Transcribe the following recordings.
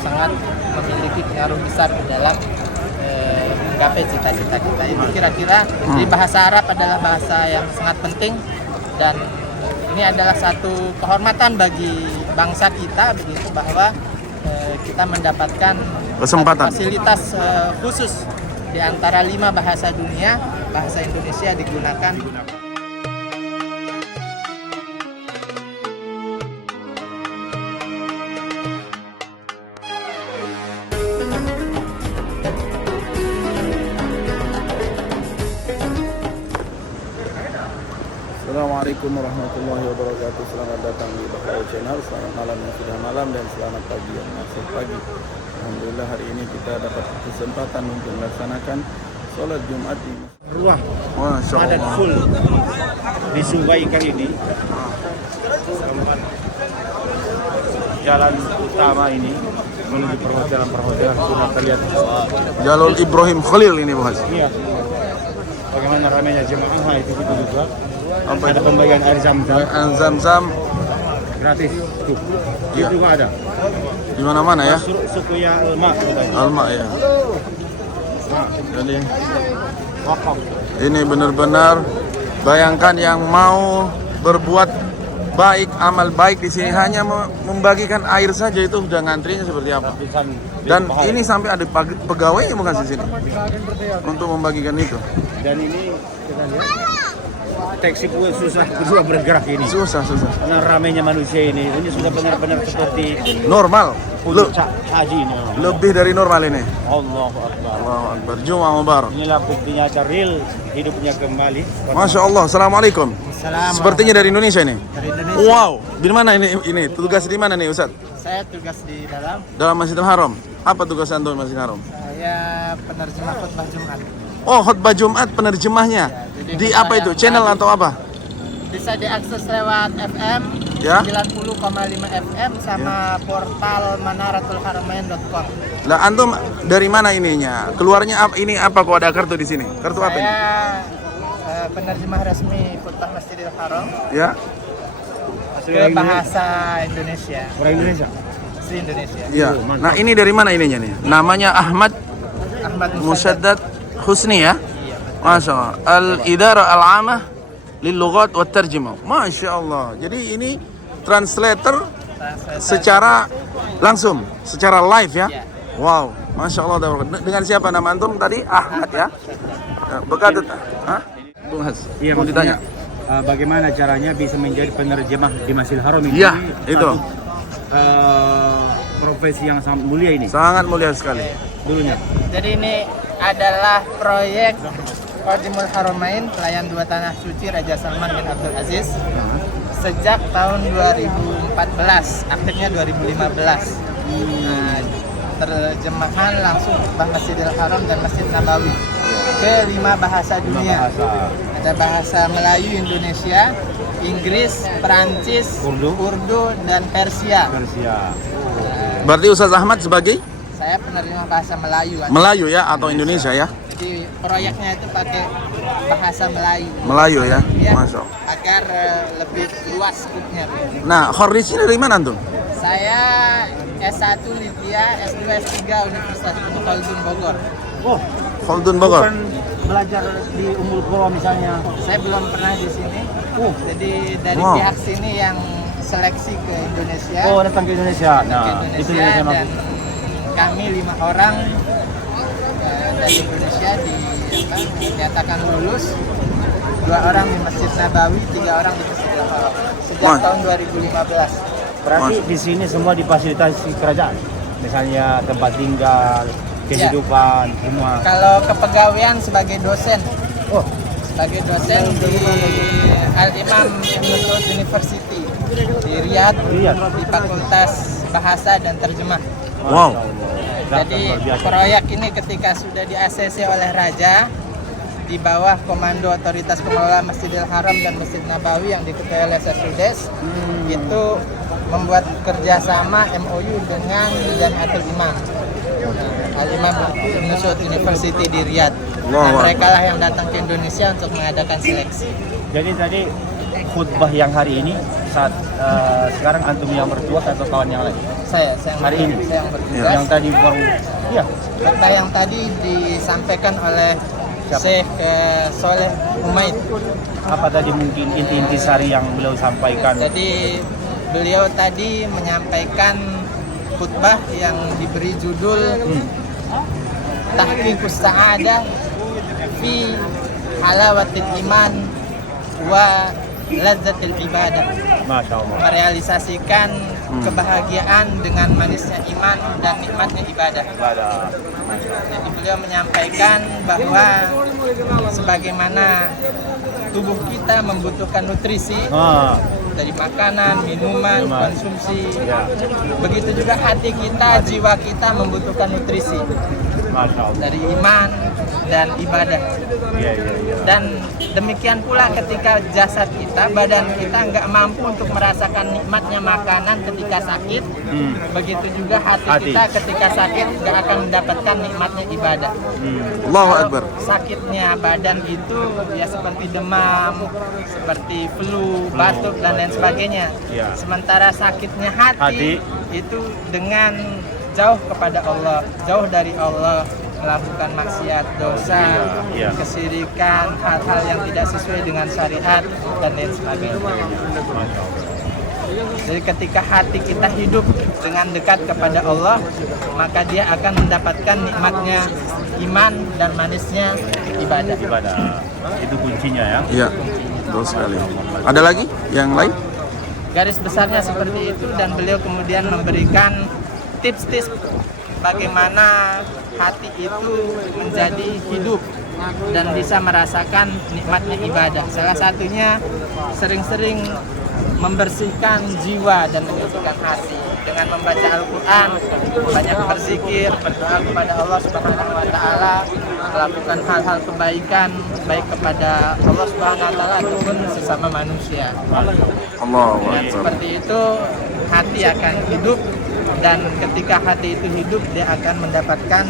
sangat memiliki pengaruh besar di dalam menggapai cita-cita kita. Itu kira-kira di bahasa Arab adalah bahasa yang sangat penting, dan ini adalah satu kehormatan bagi bangsa kita begitu, bahwa kita mendapatkan kesempatan fasilitas khusus di antara 5 bahasa dunia, bahasa Indonesia digunakan. Assalamualaikum warahmatullahi wabarakatuh. Selamat datang di Bahrul Channel. Selamat malam yang sudah malam dan selamat pagi yang masih pagi. Alhamdulillah hari ini kita dapat kesempatan untuk melaksanakan sholat Jumat di Wah, Masya padat Allah. full di Sungai kali ini. Jalan utama ini menuju perhotelan sudah terlihat. Jalul Ibrahim Khalil ini Bos. Iya. Bagaimana ramainya jemaah itu juga. Apa Ada itu? pembagian air zam-zam Zam-zam gratis. Tuh. Iya. Itu juga ada. di mana-mana ya. Suku ya Alma katanya. Alma ya. Jadi Wakaf. ini benar-benar bayangkan yang mau berbuat baik, amal baik di sini hanya membagikan air saja itu udah ngantrinya seperti apa. Dan ini sampai ada pegawainya bukan di sini untuk membagikan itu. Dan ini kita lihat taksi pun susah bergerak ini. Susah. Karena ramainya manusia ini sudah benar-benar seperti Normal. puncak haji ini. Lebih dari normal ini. Allahu Akbar. Allahu Akbar. Jumat Mubarak. Inilah bukti nyata real hidupnya kembali. Masya Allah. Assalamualaikum. Sepertinya dari Indonesia ini. Dari Indonesia. Wow. Di mana ini? Tugas di mana nih Ustaz? Saya tugas di Dalam Masjidil Haram. Apa tugas Anda di Masjidil Haram? saya penerjemah khutbah Jumat. Oh, khutbah Jumat penerjemahnya. Ya, jadi Di khutbah apa itu? yang Channel tadi atau apa? Bisa diakses lewat FM Ya. 90,5 FM sama portal manaratul-haramain.com. Lah antum dari mana ininya? Keluarnya apa? Ini apa kok ada kartu di sini? Kartu apa ini? Saya penerjemah resmi khutbah Masjidil Haram Ya. ke bahasa Indonesia. Orang Indonesia. Asli Indonesia. Ya. Nah, ini dari mana ininya nih? Namanya Ahmad Ahmad Musaddad Husni ya? Iya. Masya Allah. Al-Idara Al-Amah Lil-Lughat wa Tarjimah. Masya Allah. Jadi ini translator secara langsung, secara live ya? Iya. Wow. Masya Allah. Dengan siapa nama antum tadi? Ahmad ya? Begadut. Hah? Bung Has, Iya, mau ditanya? Bagaimana caranya bisa menjadi penerjemah di Masjidil Haram ini? Iya, Ini itu. satu, profesi yang sangat mulia ini Sangat mulia sekali. dulunya. Jadi ini adalah proyek Qadimul Haramain, pelayan dua tanah suci Raja Salman bin Abdul Aziz sejak tahun 2014, akhirnya 2015. Nah, terjemahan langsung khutbah Masjidil Haram dan Masjid Nabawi ke 5 bahasa dunia. Ada bahasa Melayu Indonesia, Inggris, Perancis, Urdu dan Persia. Berarti Ustaz Ahmad sebagai Saya penerjemah bahasa Melayu. Melayu ya atau Indonesia ya? Jadi proyeknya itu pakai bahasa Melayu. Melayu ya? Ya, Masya Allah. agar lebih luas skupnya. Nah, kharrijnya dari mana antum? Saya S1 Libya, S2, S3 Universitas Ibnu Khaldun Bogor. Oh, Khaldun Bogor. bukan belajar di Ummul Qura misalnya. Saya belum pernah di sini. Jadi dari Wow. pihak sini yang seleksi ke Indonesia. Oh, datang ke Indonesia. ke Nah, itu Indonesia Indonesia dan kami 5 orang dari Indonesia dinyatakan lulus. 2 orang di Masjid Nabawi, 3 orang di Masjidil Haram sejak Wah. tahun 2015. Berarti di sini semua difasilitasi kerajaan. Misalnya tempat tinggal, kehidupan, semua. Kalau kepegawaian sebagai dosen, Oh, sebagai dosen di Al-Imam Ibn Saud University di Riyadh, di Fakultas Bahasa dan Terjemah. Wow. Jadi proyek ini ketika sudah di-ACC oleh Raja di bawah komando otoritas pengelola Masjidil Haram dan Masjid Nabawi yang diketuai oleh Syekh itu membuat kerjasama MOU dengan Jamiatul Imam, Al-Imam Ibn Saud University di Riyadh. Wow, Dan wow. mereka lah yang datang ke Indonesia untuk mengadakan seleksi. jadi tadi khutbah yang hari ini saat sekarang antum yang bertugas atau kawan yang lain? Saya yang Hari ini? saya yang bertugas. Yang tadi baru, ya. Khutbah yang tadi disampaikan oleh Syekh Soleh Umaid. Apa tadi mungkin inti-intisari yang beliau sampaikan? Jadi beliau tadi menyampaikan khutbah yang diberi judul Tahqiqus Sa'adah fi Halawatil Iman wa Lazzatil Ibadah. Masya Allah. Merealisasikan kebahagiaan dengan manisnya iman dan nikmatnya ibadah. Jadi beliau menyampaikan bahwa sebagaimana tubuh kita membutuhkan nutrisi dari makanan, minuman, konsumsi, begitu juga hati kita, jiwa kita membutuhkan nutrisi Masya Allah. dari iman dan ibadah. Iya. Dan demikian pula ketika jasad kita, badan kita nggak mampu untuk merasakan nikmatnya makanan ketika sakit, begitu juga hati kita ketika sakit nggak akan mendapatkan nikmatnya ibadah. Allahu Kalau Akbar. sakitnya badan itu ya seperti demam, seperti flu, batuk dan lain sebagainya. Ya. Sementara sakitnya hati itu dengan jauh kepada Allah, jauh dari Allah, melakukan maksiat, dosa, Ya. kesyirikan, hal-hal yang tidak sesuai dengan syariat dan lain sebagainya. Jadi ketika hati kita hidup dengan dekat kepada Allah, maka dia akan mendapatkan nikmatnya iman dan manisnya ibadah. Itu kuncinya ya. Iya, betul sekali. Ada lagi yang lain? Garis besarnya seperti itu, dan beliau kemudian memberikan tips-tips bagaimana hati itu menjadi hidup dan bisa merasakan nikmatnya ibadah. Salah satunya sering-sering membersihkan jiwa dan menyucikan hati dengan membaca Al-Quran, banyak berzikir, berdoa kepada Allah Subhanahu wa Ta'ala, melakukan hal-hal kebaikan baik kepada Allah Subhanahu wa Ta'ala ataupun sesama manusia. Allahu Dengan Akbar. seperti itu hati akan hidup, dan ketika hati itu hidup dia akan mendapatkan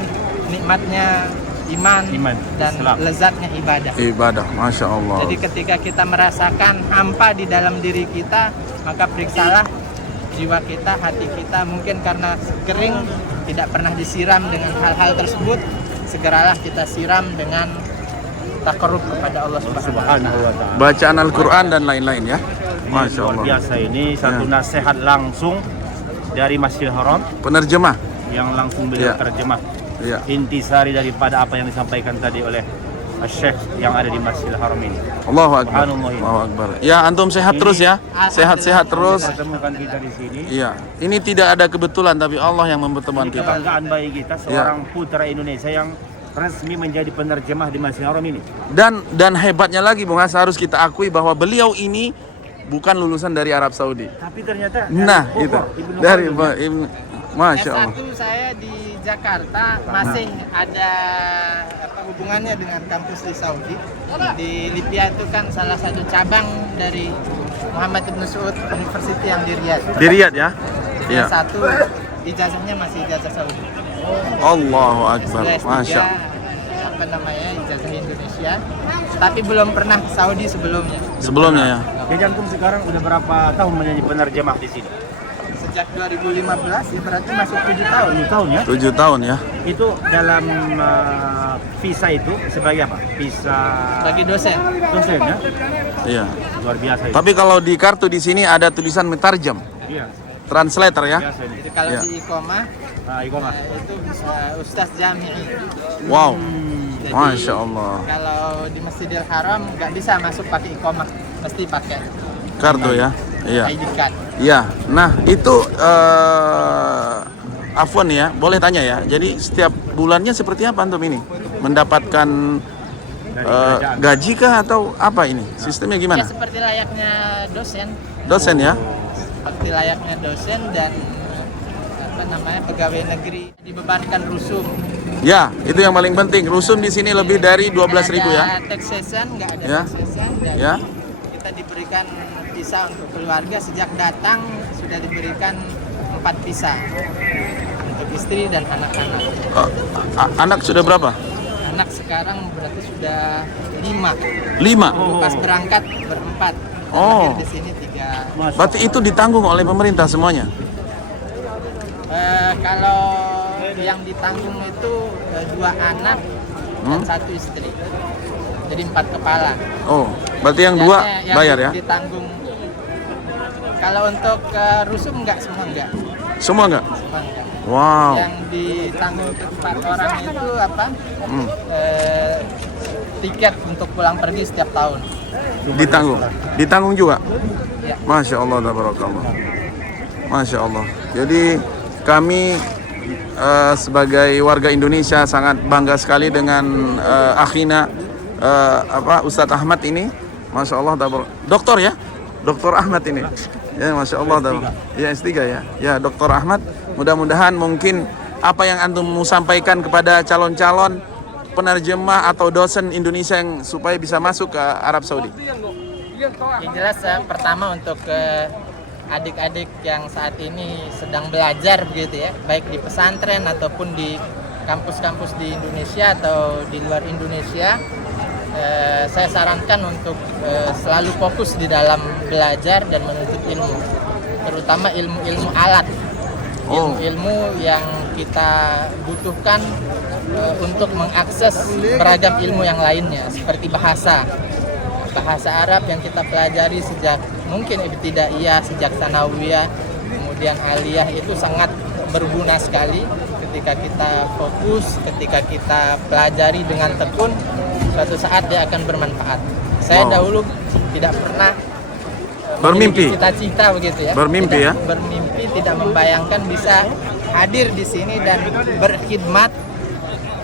nikmatnya iman dan Islam. lezatnya ibadah. Ibadah, Masya Allah. Jadi ketika kita merasakan hampa di dalam diri kita, maka periksalah jiwa kita, hati kita. Mungkin karena kering, tidak pernah disiram dengan hal-hal tersebut, segeralah kita siram dengan takarrub kepada Allah Subhanahu wa Ta'ala. Bacaan Al-Quran dan lain-lain ya. Masya Luar Allah. biasa, ini satu nasihat langsung dari Masjidil Haram Penerjemah. yang langsung beliau Ya. terjemah. Iya. Intisari daripada apa yang disampaikan tadi oleh Syekh yang ada di Masjidil Haram ini. Allahu Akbar. Subhanallah. Allahu Akbar. Ya, antum sehat Ini- terus ya. Sehat-sehat terus. Pertemukan kita di sini. Iya. Ini tidak ada kebetulan, tapi Allah yang mempertemukan Ini kita. kebanggaan bagi kita, seorang putra Indonesia yang resmi menjadi penerjemah di Masjidil Haram ini. Dan hebatnya lagi, Bung Has, harus kita akui bahwa beliau ini bukan lulusan dari Arab Saudi. Tapi ternyata Nah, dari itu Bogor, Ibnu dari Khaldun, Masya Allah. S1 saya di Jakarta, masih ada hubungannya dengan kampus di Saudi. Di Libya itu kan salah satu cabang dari Muhammad Ibn Saud University yang di Riyadh. Di Riyadh ya? Yang Iya. satu ijazahnya masih ijazah Saudi. Allahu Akbar. S2, Masya apa namanya, ijazah Indonesia. Tapi belum pernah ke Saudi sebelumnya. Sebelumnya ya. Jadi antum sekarang udah berapa tahun menjadi penerjemah di sini? Sejak 2015, ya berarti masuk 7 tahun. 7 tahun ya? 7 tahun ya. Itu dalam visa itu sebagai apa? Visa Bagi dosen. dosen ya? Iya. Luar biasa itu. Tapi kalau di kartu di sini ada tulisan metarjem, Iya, translator ya. biasa ini. Jadi kalau Ya. di Iqomah, Nah, iqamah. itu Ustaz Jami'i. Wow. Jadi, Masya Allah. Kalau di Masjidil Haram nggak bisa masuk pakai Iqomah, mesti pakai Kartu ya. Iya. ID card. Iya. Nah, itu Afwan ya, boleh tanya ya. Jadi setiap bulannya seperti apa antum ini? Mendapatkan Dari kerajaan. gaji kah atau apa ini? Sistemnya Ya gimana? seperti layaknya dosen, Dosen ya? seperti layaknya dosen dan apa namanya, pegawai negeri, dibebankan rusum. Ya, itu yang paling penting. Rusum di sini lebih dari 12.000 ya. Nggak ada taxation, nggak ada Ya. taxation, dan Ya. kita diberikan visa untuk keluarga. Sejak datang sudah diberikan 4 visa untuk istri dan anak-anak. Anak sudah berapa? Anak sekarang berarti sudah 5. 5. Pas berangkat berempat. Oh. Lahir di sini 3. Berarti itu ditanggung oleh pemerintah semuanya? Kalau yang ditanggung itu 2 anak dan 1 istri. Jadi 4 kepala. Oh, berarti yang 2 Yang bayar ya? Ditanggung. Kalau untuk rusum enggak, semua enggak. Semua enggak? Semua enggak. Wow. Yang ditanggung ke 4 orang itu apa? Tiket untuk pulang pergi setiap tahun. Ditanggung juga? Ya. Masya Allah, tabarakallah. Masya Allah. Jadi kami sebagai warga Indonesia sangat bangga sekali dengan akhina Ustadz Ahmad ini. Masya Allah, dokter ya? Dokter Ahmad ini. Ya, Masya Allah. Ya, S3 ya. Ya, Dokter Ahmad. Mudah-mudahan mungkin apa yang antum mau sampaikan kepada calon-calon penerjemah atau dosen Indonesia yang supaya bisa masuk ke Arab Saudi. Yang jelas pertama untuk adik-adik yang saat ini sedang belajar begitu ya, baik di pesantren ataupun di kampus-kampus di Indonesia atau di luar Indonesia, saya sarankan untuk selalu fokus di dalam belajar dan menuntut ilmu, terutama ilmu-ilmu alat, ilmu-ilmu yang kita butuhkan untuk mengakses beragam ilmu yang lainnya, seperti bahasa Arab yang kita pelajari sejak mungkin ibtidaiyah, sejak sanawiyah, kemudian aliyah, itu sangat berguna sekali ketika kita fokus, ketika kita pelajari dengan tekun, suatu saat dia akan bermanfaat. Saya dahulu tidak pernah bermimpi, cita-cita begitu ya. Bermimpi ya. Bermimpi, tidak membayangkan bisa hadir di sini dan berkhidmat,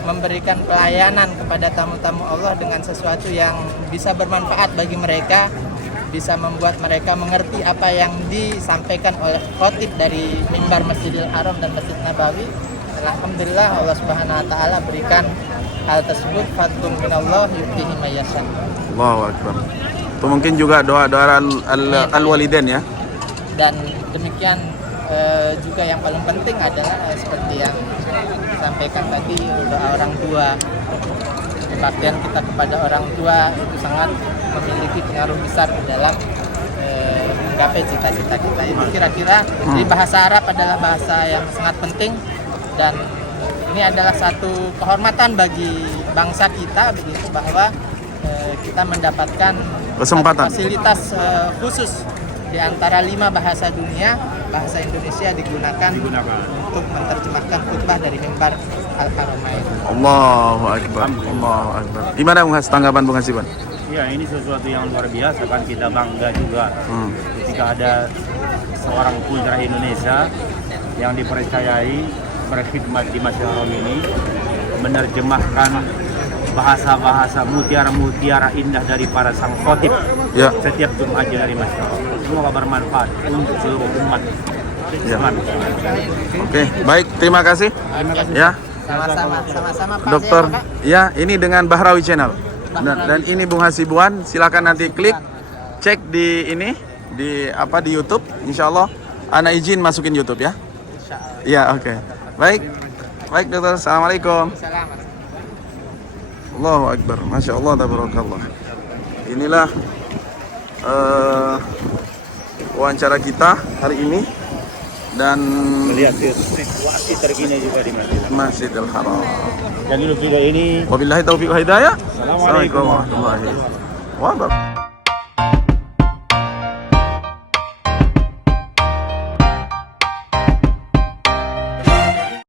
memberikan pelayanan kepada tamu-tamu Allah dengan sesuatu yang bisa bermanfaat bagi mereka, bisa membuat mereka mengerti apa yang disampaikan oleh khotib dari mimbar Masjidil Haram dan Masjid Nabawi. Alhamdulillah Allah Subhanahu wa taala berikan hal tersebut, fadlun minallah yu'tihi may yasha. Allahu akbar. Itu mungkin juga doa-doa al-walidain ya. Dan demikian juga yang paling penting adalah seperti yang disampaikan tadi, doa orang tua. Kebaktian kita kepada orang tua itu sangat memiliki pengaruh besar di dalam menggapai cita-cita kita. Itu kira-kira. Jadi bahasa Arab adalah bahasa yang sangat penting, dan ini adalah satu kehormatan bagi bangsa kita begitu, bahwa kita mendapatkan kesempatan fasilitas khusus di antara 5 bahasa dunia, bahasa Indonesia digunakan untuk menerjemahkan khutbah dari mimbar Al-Haramain. Allahu akbar. Allahu akbar. Gimana Bung Has, tanggapan Bung Hasiban? Ya, ini sesuatu yang luar biasa, kan kita bangga juga ketika ada seorang putra Indonesia yang dipercayai berkhidmat di Masjidil Haram ini, menerjemahkan bahasa-bahasa mutiara-mutiara indah dari para sang khotib setiap Jumat dari Masjidil Haram. Semoga bermanfaat untuk seluruh umat Islam. Oke, baik, terima kasih. Ya, Sama-sama Pak. Dokter. Ya, ini dengan Bahrawi Channel. Dan ini Bung Hasibuan, silakan nanti klik, cek di ini di YouTube. Insya Allah, ana izin masukin YouTube ya. Ya, oke. Baik, dokter. Assalamualaikum. Allahu akbar. Masya Allah, tabarakallah. Inilah wawancara kita hari ini, dan Melihat situasi terkini juga di Masjidil Haram. Dan video ini Wabillahi taufiq wa hidayah. Assalamualaikum Warahmatullahi wabarakatuh.